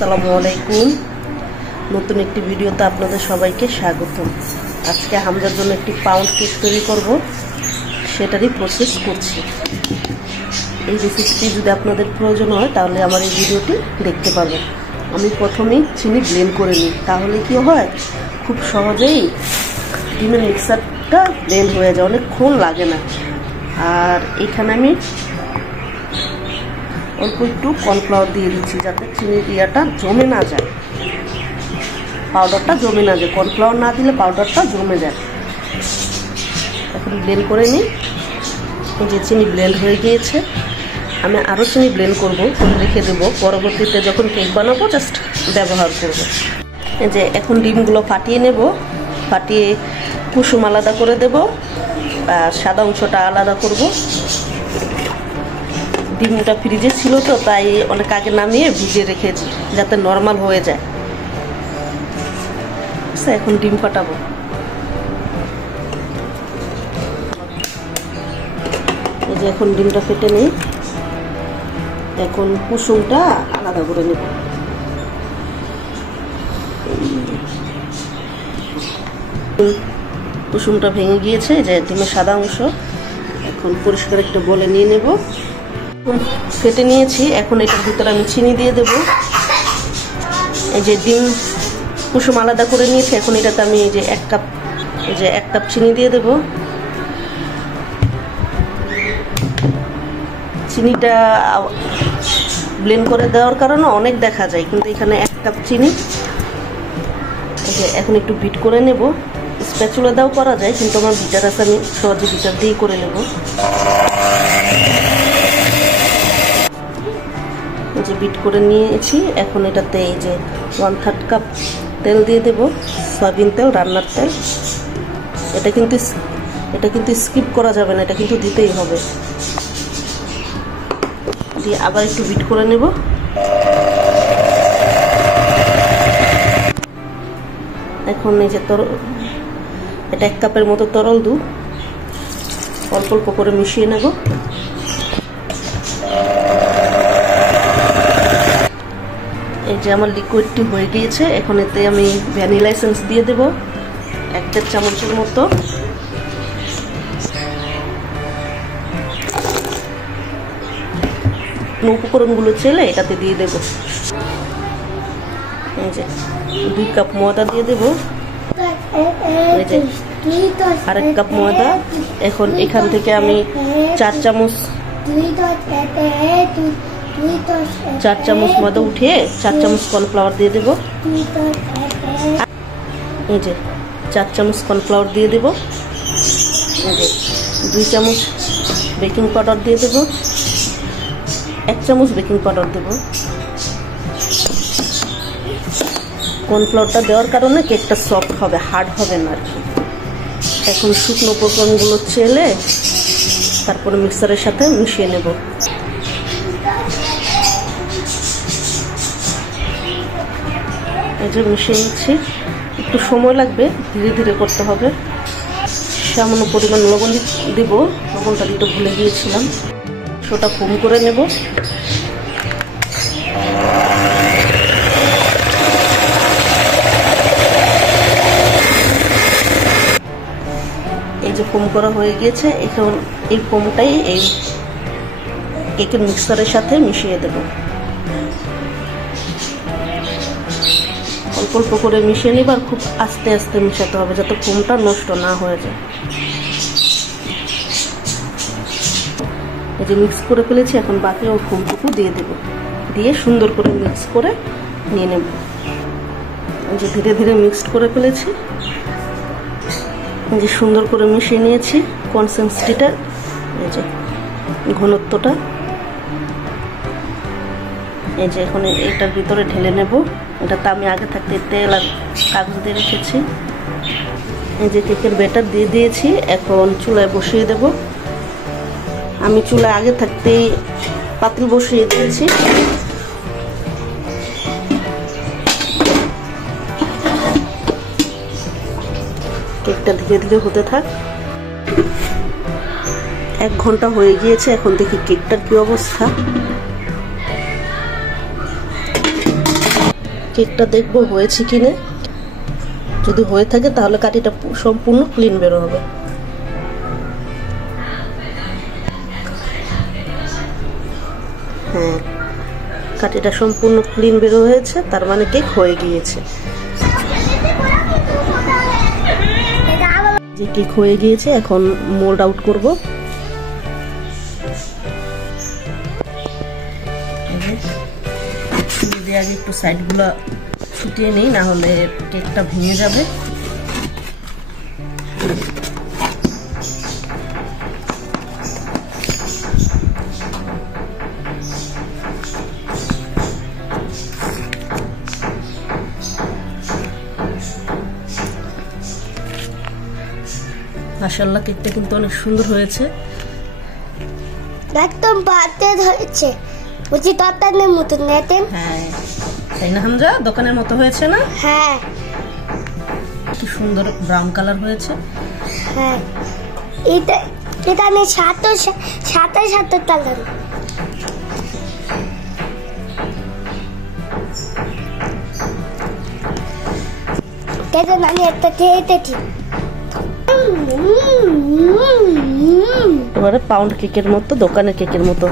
আসসালামু আলাইকুম। নতুন একটি ভিডিওতে আপনাদের সবাইকে স্বাগতম। আজকে হামজার জন্য একটি পাউন্ড কেক তৈরি করব, সেটারই প্রসেস করছি। এই রেসিপিটি যদি আপনাদের প্রয়োজন হয় তাহলে আমার এই ভিডিওটি দেখতে পারবেন। আমি প্রথমেই চিনি ব্লেন্ড করে নিই, তাহলে কি হয় খুব সহজেই ডিমের মিক্সারটা ব্লেন্ড হয়ে যায়, অনেকক্ষণ লাগে না। আর এখানে আমি অল্প একটু কর্নফ্লাওয়ার দিয়ে দিচ্ছি যাতে চিনির ইয়াটা জমে না যায়, পাউডারটা জমে না যায়। কর্নফ্লাওয়ার না দিলে পাউডারটা জমে যায়। এখন ব্লেন্ড করে নিই। যে চিনি ব্লেন্ড হয়ে গিয়েছে, আমি আরও চিনি ব্লেন্ড করব, করে রেখে দেবো, পরবর্তীতে যখন কেক বানাবো জাস্ট ব্যবহার করব। এই যে এখন ডিমগুলো ফাটিয়ে নেব, ফাটিয়ে কুসুম আলাদা করে দেব আর সাদা অংশটা আলাদা করব। ডিমটা ফ্রিজে ছিল তো তাই অনেক আগে নামিয়ে ভিজে রেখেছি যাতে নরমাল হয়ে যায়। এখন ডিম ফাটাবো। এই যে এখন ডিমটা ফেটে নেই, এখন কুসুমটা আলাদা করে নেব। কুসুমটা ভেঙে গিয়েছে, যে ডিমের সাদা অংশ এখন পরিষ্কার একটা বলে নিয়ে নেব। ফেটে নিয়েছি, এখন এটার ভিতরে আমি চিনি দিয়ে দেব। এই যে ডিম কুসুম আলাদা করে নিয়েছি, এখন এটাতে আমি এই যে এক কাপ চিনি দিয়ে দেব। চিনিটা ব্লেন্ড করে দেওয়ার কারণে অনেক দেখা যায়, কিন্তু এখানে 1 কাপ চিনি। এখন একটু বিট করে নেব। স্প্যাচুলা দাও করা যায়, কিন্তু আমার বিটার আছে, আমি সহজে বিটার দিয়েই করে নেব। যে বিট করে নিয়েছি, এখন এটাতে এই যে 1/3 কাপ তেল দিয়ে দেব, সয়াবিন তেল, রান্নার তেল। এটা কিন্তু স্কিপ করা যাবে না, এটা কিন্তু দিতেই হবে। দিয়ে আবার একটু বিট করে নেব। এখন এই যে এটা 1 কাপের মতো তরল দুধ অল্প অল্প করে মিশিয়ে নেব। এই যে আমার লিকুইডটি হয়ে গিয়েছে, এখন এতে আমি ভ্যানিলা এসেন্স দিয়ে দেব 1 চামচের মতো। উপকরণগুলো চেলে এটাতে দিয়ে দেব। এই যে 2 কাপ ময়দা দিয়ে দেব। এই যে 1/2 কাপ ময়দা। এখন এখান থেকে আমি 4 চামচ ময়দা উঠিয়ে 4 চামচ কর্নফ্লাওয়ার দিয়ে দেব। এই যে 4 চামচ কর্নফ্লাওয়ার দিয়ে দেব। এই যে 2 চামচ বেকিং পাউডার দিয়ে দেব, 1 চামচ বেকিং পাউডার দেব। কর্নফ্লাওয়ারটা দেওয়ার কারণে কেকটা সফট হবে, হার্ড হবে না আর কি। এখন শুকনো উপকরণগুলো চেলে তারপরে মিক্সারের সাথে মিশিয়ে নেব। এই যে মিশিয়ে নিচ্ছি, একটু সময় লাগবে, ধীরে ধীরে করতে হবে। সামান্য পরিমাণ লবণ দিব, লবণটা দিতে ভুলে গিয়েছিলাম। সেটা কম করে নেব। এই যে ফোম করা হয়ে গিয়েছে, এখন এই ফোমটাই এই কেকের মিক্সারের সাথে মিশিয়ে দেব। অল্প অল্প করে মিশিয়ে নিব, আর খুব আস্তে আস্তে মিশাতে হবে যাতে ফোমটা নষ্ট না হয়ে যায়। এই যে মিক্স করে ফেলেছি, এখন বাকি ও ফোমটুকু দিয়ে দেব, দিয়ে সুন্দর করে মিক্স করে নিয়ে নেব। এই যে ধীরে ধীরে মিক্সড করে ফেলেছি, যে সুন্দর করে মিশিয়ে নিয়েছি। কনসিস্টেন্সিটা, এই যে ঘনত্বটা, এই যে এখন এটার ভিতরে ঢেলে নেব। এটাতে আমি আগে থাকতে তেল আর কাগজ দিয়ে রেখেছি। এই যে কেকের ব্যাটার দিয়ে দিয়েছি, এখন চুলায় বসিয়ে দেব। আমি চুলায় আগে থাকতেই পাতিল বসিয়ে দিয়েছি। কেকটা ধীরে ধীরে হতে থাক। 1 ঘন্টা হয়ে গিয়েছে, এখন দেখি কেকটার কি অবস্থা। কেকটা দেখবো হয়েছে কিনা। যদি হয়ে থাকে তাহলে কাঠিটা সম্পূর্ণ ক্লিন বের হবে। হ্যাঁ, কাঠিটা সম্পূর্ণ ক্লিন বের হয়েছে, তার মানে কেক হয়ে গিয়েছে। যে কেক হয়ে গিয়েছে, এখন মোল্ড আউট করব। আগে একটু সাইডগুলো ছুটিয়ে নেই, না হলে কেকটা ভেঙে যাবে। মাশাআল্লাহ, কেকটা কিন্তু অনেক সুন্দর হয়েছে, একদম বাতে হয়েছে, বুঝি দোকানের মতো নেতেন। হ্যাঁ তাই না হামজা, দোকানের মতো হয়েছে না? হ্যাঁ, কি সুন্দর ব্রাউন কালার হয়েছে। হ্যাঁ, এটা এটা আমি সাথে কালার। কেন আমি একটা খেয়েছি। এবারে পাউন্ড কেকের মতো, দোকানের কেকের মতো।